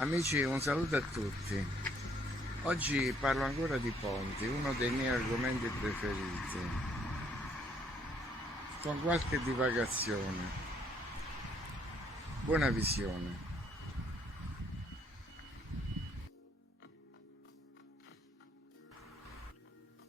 Amici, un saluto a tutti. Oggi parlo ancora di ponti, uno dei miei argomenti preferiti, con qualche divagazione. Buona visione.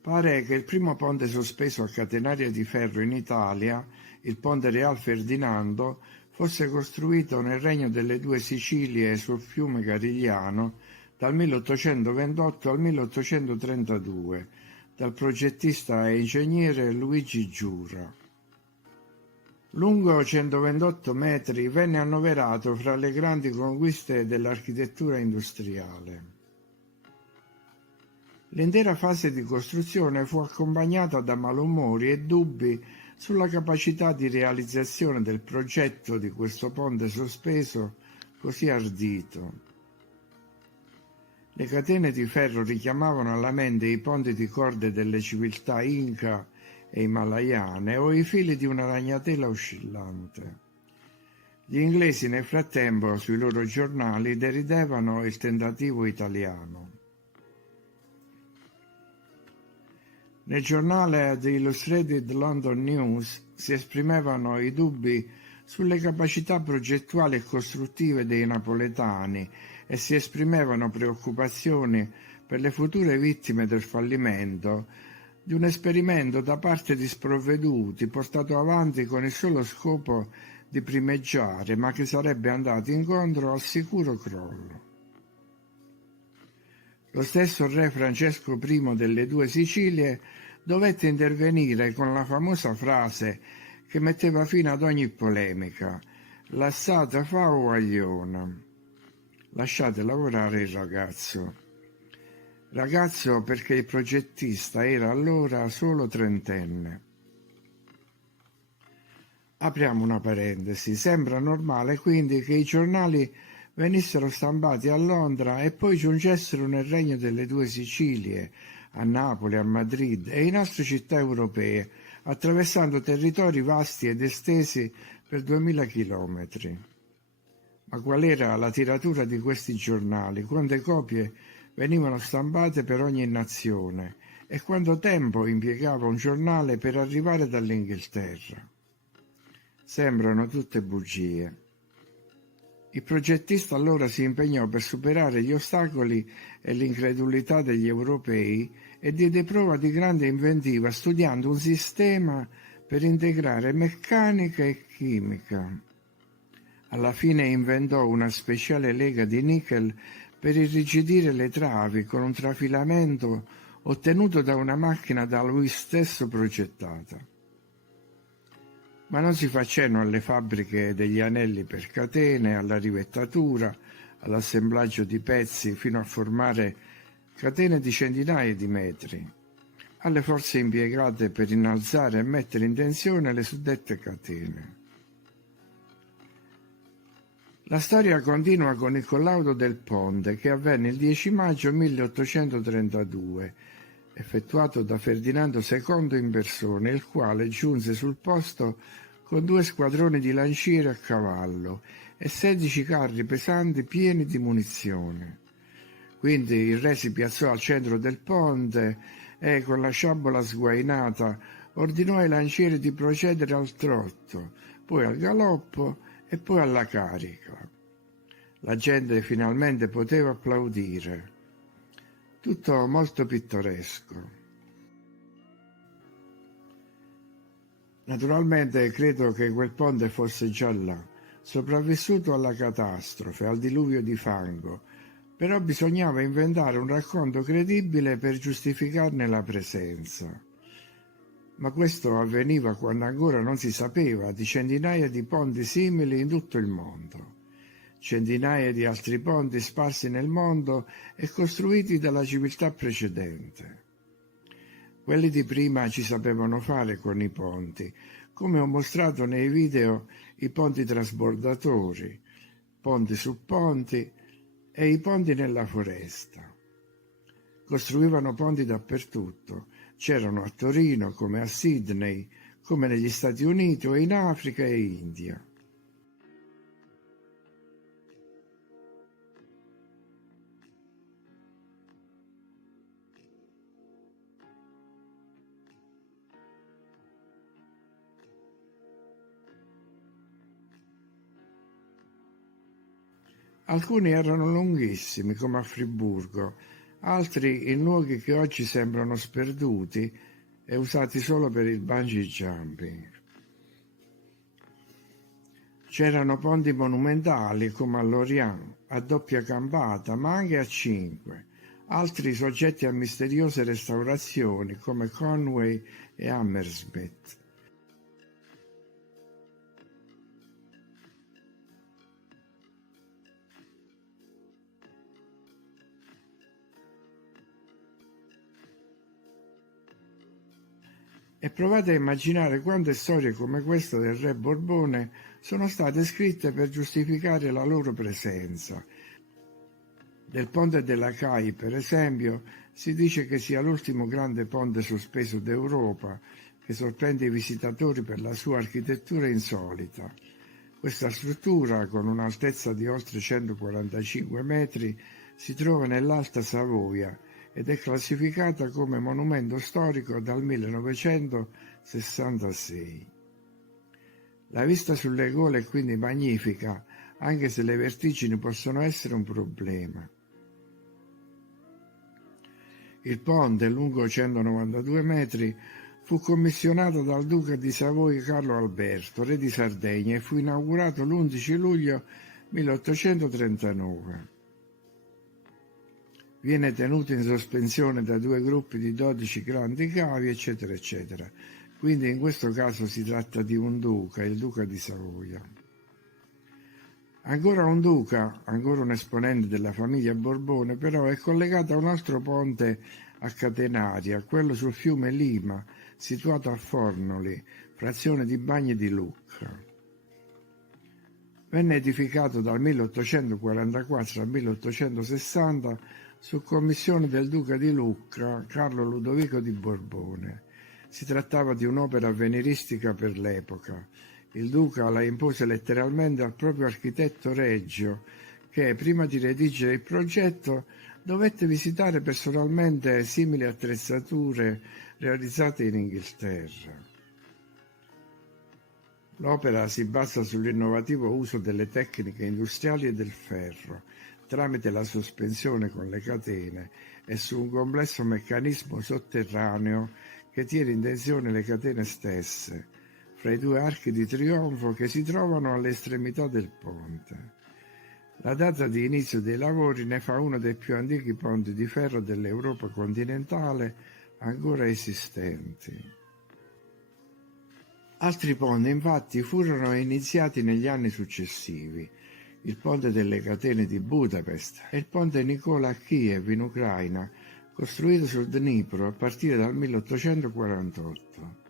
Pare che il primo ponte sospeso a catenaria di ferro in Italia, il ponte Real Ferdinando, fosse costruito nel Regno delle Due Sicilie sul fiume Carigliano dal 1828 al 1832, dal progettista e ingegnere Luigi Giura. Lungo 128 metri, venne annoverato fra le grandi conquiste dell'architettura industriale. L'intera fase di costruzione fu accompagnata da malumori e dubbi sulla capacità di realizzazione del progetto di questo ponte sospeso così ardito. Le catene di ferro richiamavano alla mente i ponti di corde delle civiltà Inca e himalayane o i fili di una ragnatela oscillante. Gli inglesi nel frattempo sui loro giornali deridevano il tentativo italiano. Nel giornale The Illustrated London News si esprimevano i dubbi sulle capacità progettuali e costruttive dei napoletani e si esprimevano preoccupazioni per le future vittime del fallimento di un esperimento da parte di sprovveduti portato avanti con il solo scopo di primeggiare, ma che sarebbe andato incontro al sicuro crollo. Lo stesso re Francesco I delle Due Sicilie dovette intervenire con la famosa frase che metteva fine ad ogni polemica: «Lassate fa o guaglione». Lasciate lavorare il ragazzo. Ragazzo perché il progettista era allora solo trentenne. Apriamo una parentesi. Sembra normale quindi che i giornali venissero stampati a Londra e poi giungessero nel Regno delle Due Sicilie, a Napoli, a Madrid e in altre città europee, attraversando territori vasti ed estesi per 2000 chilometri. Ma qual era la tiratura di questi giornali? Quante copie venivano stampate per ogni nazione? E quanto tempo impiegava un giornale per arrivare dall'Inghilterra? Sembrano tutte bugie. Il progettista allora si impegnò per superare gli ostacoli e l'incredulità degli europei e diede prova di grande inventiva studiando un sistema per integrare meccanica e chimica. Alla fine inventò una speciale lega di nickel per irrigidire le travi con un trafilamento ottenuto da una macchina da lui stesso progettata. Ma non si fa cenno alle fabbriche degli anelli per catene, alla rivettatura, all'assemblaggio di pezzi fino a formare catene di centinaia di metri, alle forze impiegate per innalzare e mettere in tensione le suddette catene. La storia continua con il collaudo del ponte che avvenne il 10 maggio 1832, effettuato da Ferdinando II in persona, il quale giunse sul posto con 2 squadroni di lancieri a cavallo e 16 carri pesanti pieni di munizioni. Quindi il re si piazzò al centro del ponte e, con la sciabola sguainata, ordinò ai lancieri di procedere al trotto, poi al galoppo e poi alla carica. La gente finalmente poteva applaudire. Tutto molto pittoresco. Naturalmente credo che quel ponte fosse già là, sopravvissuto alla catastrofe, al diluvio di fango, però bisognava inventare un racconto credibile per giustificarne la presenza. Ma questo avveniva quando ancora non si sapeva di centinaia di ponti simili in tutto il mondo. Centinaia di altri ponti sparsi nel mondo e costruiti dalla civiltà precedente. Quelli di prima ci sapevano fare con i ponti, come ho mostrato nei video i ponti trasbordatori, ponti su ponti e i ponti nella foresta. Costruivano ponti dappertutto, c'erano a Torino come a Sydney, come negli Stati Uniti o in Africa e India. Alcuni erano lunghissimi, come a Friburgo, altri in luoghi che oggi sembrano sperduti e usati solo per il bungee jumping. C'erano ponti monumentali come a Lorient, a doppia campata, ma anche a 5, altri soggetti a misteriose restaurazioni come Conway e Hammersmith. E provate a immaginare quante storie come questa del re Borbone sono state scritte per giustificare la loro presenza. Del ponte della Cai, per esempio, si dice che sia l'ultimo grande ponte sospeso d'Europa, che sorprende i visitatori per la sua architettura insolita. Questa struttura, con un'altezza di oltre 145 metri, si trova nell'Alta Savoia ed è classificata come monumento storico dal 1966. La vista sulle gole è quindi magnifica, anche se le vertigini possono essere un problema. Il ponte, lungo 192 metri, fu commissionato dal duca di Savoia Carlo Alberto, re di Sardegna, e fu inaugurato l'11 luglio 1839. Viene tenuto in sospensione da 2 gruppi di 12 grandi cavi, eccetera, eccetera. Quindi in questo caso si tratta di un duca, il duca di Savoia. Ancora un duca, ancora un esponente della famiglia Borbone, però è collegato a un altro ponte a catenaria, quello sul fiume Lima, situato a Fornoli, frazione di Bagni di Lucca. Venne edificato dal 1844 al 1860 su commissione del duca di Lucca, Carlo Ludovico di Borbone. Si trattava di un'opera avveniristica per l'epoca. Il duca la impose letteralmente al proprio architetto Reggio, che, prima di redigere il progetto, dovette visitare personalmente simili attrezzature realizzate in Inghilterra. L'opera si basa sull'innovativo uso delle tecniche industriali e del ferro, tramite la sospensione con le catene, e su un complesso meccanismo sotterraneo che tiene in tensione le catene stesse, fra i 2 archi di trionfo che si trovano alle estremità del ponte. La data di inizio dei lavori ne fa uno dei più antichi ponti di ferro dell'Europa continentale ancora esistenti. Altri ponti infatti furono iniziati negli anni successivi: il ponte delle catene di Budapest e il ponte Nicola a Kiev in Ucraina, costruito sul Dnipro a partire dal 1848.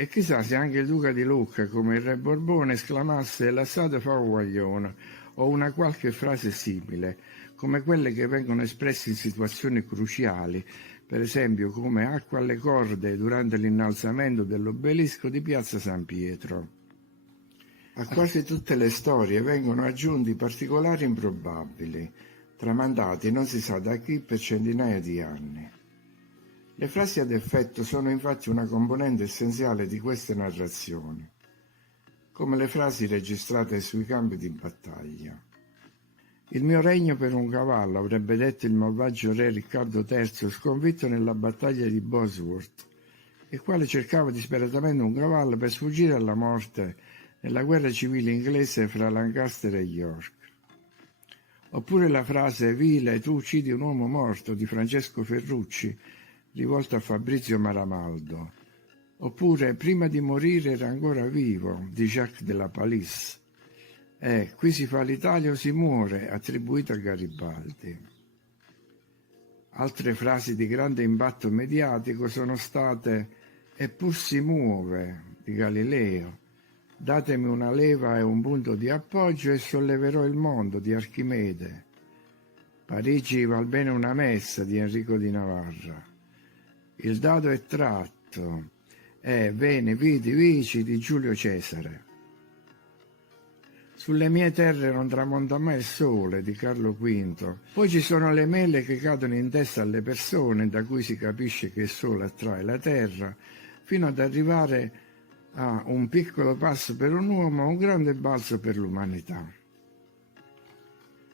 E chissà se anche il duca di Lucca, come il re Borbone, esclamasse «la strada fa un guaglione» o una qualche frase simile, come quelle che vengono espresse in situazioni cruciali, per esempio come acqua alle corde durante l'innalzamento dell'obelisco di Piazza San Pietro. A quasi tutte le storie vengono aggiunti particolari improbabili, tramandati non si sa da chi per centinaia di anni. Le frasi ad effetto sono infatti una componente essenziale di queste narrazioni, come le frasi registrate sui campi di battaglia. Il mio regno per un cavallo, avrebbe detto il malvagio re Riccardo III, sconfitto nella battaglia di Bosworth, il quale cercava disperatamente un cavallo per sfuggire alla morte nella guerra civile inglese fra Lancaster e York. Oppure la frase «Vile, tu uccidi un uomo morto» di Francesco Ferrucci, rivolta a Fabrizio Maramaldo. Oppure «Prima di morire era ancora vivo» di Jacques de la Palisse. «Qui si fa l'Italia o si muore», attribuita a Garibaldi. Altre frasi di grande impatto mediatico sono state «Eppur si muove» di Galileo, «Datemi una leva e un punto di appoggio e solleverò il mondo» di Archimede, «Parigi val bene una messa» di Enrico di Navarra, «Il dado è tratto» e «Veni, vidi, vici» di Giulio Cesare. «Sulle mie terre non tramonta mai il sole» di Carlo V. Poi ci sono le mele che cadono in testa alle persone, da cui si capisce che il sole attrae la terra, fino ad arrivare a un piccolo passo per un uomo, un grande balzo per l'umanità.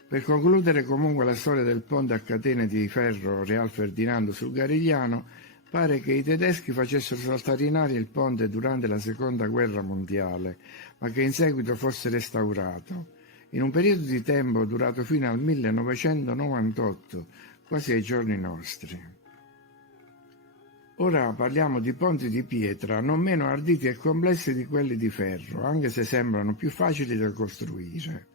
Per concludere comunque la storia del ponte a catene di ferro Real Ferdinando sul Garigliano, pare che i tedeschi facessero saltare in aria il ponte durante la seconda guerra mondiale, ma che in seguito fosse restaurato, in un periodo di tempo durato fino al 1998, quasi ai giorni nostri. Ora parliamo di ponti di pietra non meno arditi e complessi di quelli di ferro, anche se sembrano più facili da costruire,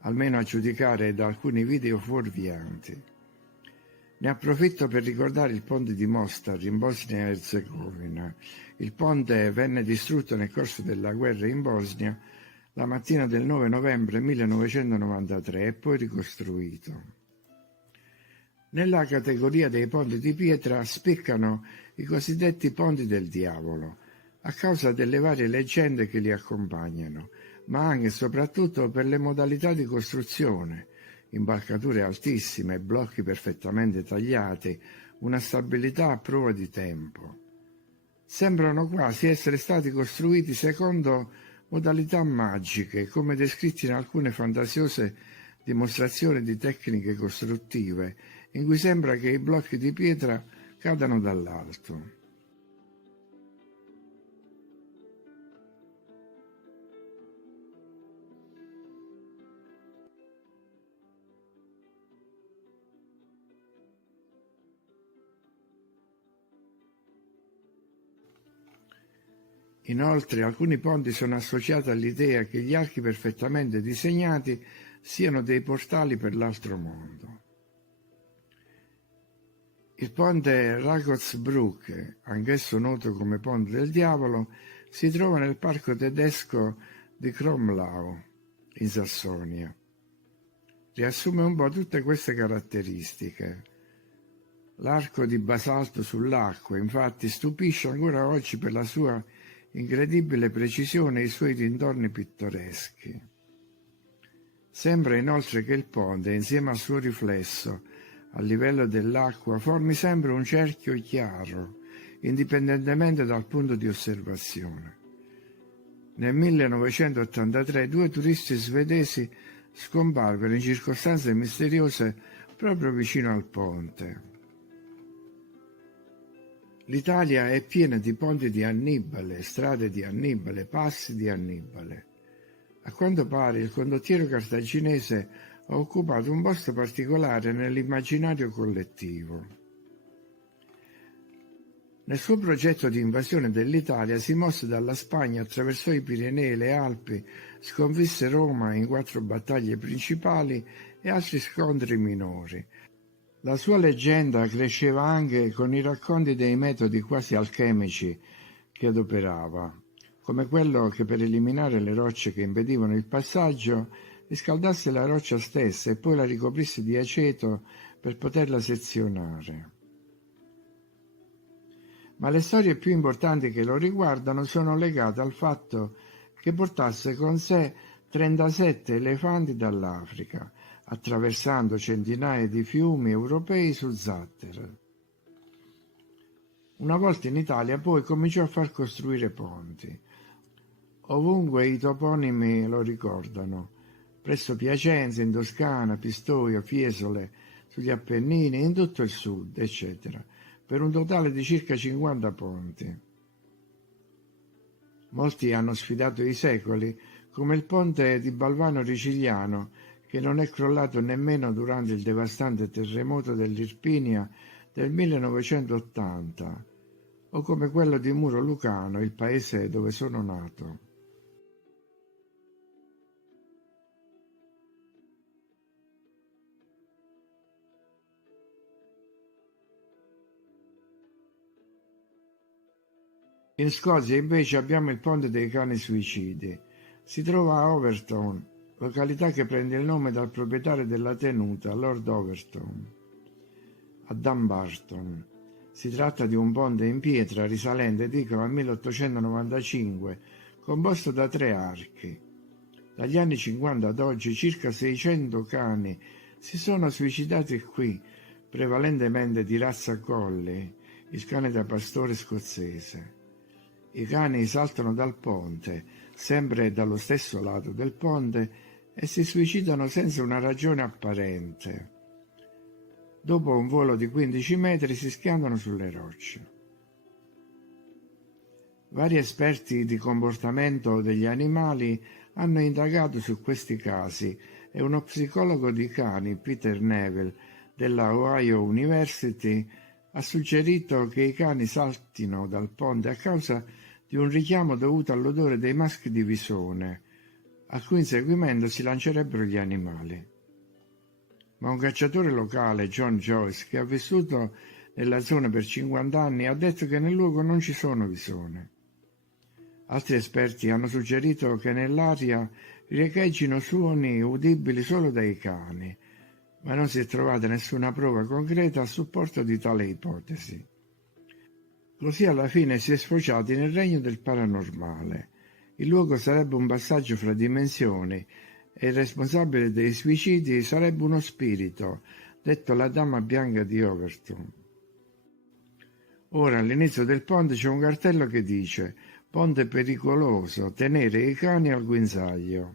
almeno a giudicare da alcuni video fuorvianti. Ne approfitto per ricordare il ponte di Mostar in Bosnia e Erzegovina. Il ponte venne distrutto nel corso della guerra in Bosnia la mattina del 9 novembre 1993 e poi ricostruito. Nella categoria dei ponti di pietra spiccano i cosiddetti ponti del diavolo, a causa delle varie leggende che li accompagnano, ma anche e soprattutto per le modalità di costruzione, imbalcature altissime, blocchi perfettamente tagliati, una stabilità a prova di tempo. Sembrano quasi essere stati costruiti secondo modalità magiche, come descritti in alcune fantasiose dimostrazioni di tecniche costruttive, in cui sembra che i blocchi di pietra cadano dall'alto. Inoltre, alcuni ponti sono associati all'idea che gli archi perfettamente disegnati siano dei portali per l'altro mondo. Il ponte Rakotsbrück, anch'esso noto come Ponte del Diavolo, si trova nel parco tedesco di Kromlau, in Sassonia. Riassume un po' tutte queste caratteristiche. L'arco di basalto sull'acqua, infatti, stupisce ancora oggi per la sua incredibile precisione e i suoi dintorni pittoreschi. Sembra inoltre che il ponte, insieme al suo riflesso, a livello dell'acqua, formi sempre un cerchio chiaro, indipendentemente dal punto di osservazione. Nel 1983 due turisti svedesi scomparvero in circostanze misteriose proprio vicino al ponte. L'Italia è piena di ponti di Annibale, strade di Annibale, passi di Annibale. A quanto pare il condottiero cartaginese ha occupato un posto particolare nell'immaginario collettivo. Nel suo progetto di invasione dell'Italia si mosse dalla Spagna, attraversò i Pirenei e le Alpi, sconfisse Roma in 4 battaglie principali e altri scontri minori. La sua leggenda cresceva anche con i racconti dei metodi quasi alchemici che adoperava, come quello che per eliminare le rocce che impedivano il passaggio riscaldasse la roccia stessa e poi la ricoprisse di aceto per poterla sezionare. Ma le storie più importanti che lo riguardano sono legate al fatto che portasse con sé 37 elefanti dall'Africa, attraversando centinaia di fiumi europei su zattera. Una volta in Italia poi cominciò a far costruire ponti. Ovunque i toponimi lo ricordano, presso Piacenza, in Toscana, Pistoia, Fiesole, sugli Appennini, in tutto il sud, eccetera, per un totale di circa 50 ponti. Molti hanno sfidato i secoli, come il ponte di Balvano Ricigliano, che non è crollato nemmeno durante il devastante terremoto dell'Irpinia del 1980, o come quello di Muro Lucano, il paese dove sono nato. In Scozia invece abbiamo il ponte dei cani suicidi. Si trova a Overton, località che prende il nome dal proprietario della tenuta, Lord Overton, a Dumbarton. Si tratta di un ponte in pietra risalente, dicono, al 1895, composto da 3 archi. Dagli anni 50 ad oggi circa 600 cani si sono suicidati qui, prevalentemente di razza collie, il cane da pastore scozzese. I cani saltano dal ponte, sempre dallo stesso lato del ponte, e si suicidano senza una ragione apparente. Dopo un volo di 15 metri si schiantano sulle rocce. Vari esperti di comportamento degli animali hanno indagato su questi casi e uno psicologo di cani, Peter Neville, della Ohio University, ha suggerito che i cani saltino dal ponte a causa di un richiamo dovuto all'odore dei maschi di visone, a cui inseguimento si lancerebbero gli animali. Ma un cacciatore locale, John Joyce, che ha vissuto nella zona per 50 anni, ha detto che nel luogo non ci sono visone. Altri esperti hanno suggerito che nell'aria riecheggiano suoni udibili solo dai cani, ma non si è trovata nessuna prova concreta a supporto di tale ipotesi. Così alla fine si è sfociati nel regno del paranormale. Il luogo sarebbe un passaggio fra dimensioni e il responsabile dei suicidi sarebbe uno spirito, detto la Dama Bianca di Overton. Ora all'inizio del ponte c'è un cartello che dice: ponte pericoloso, tenere i cani al guinzaglio.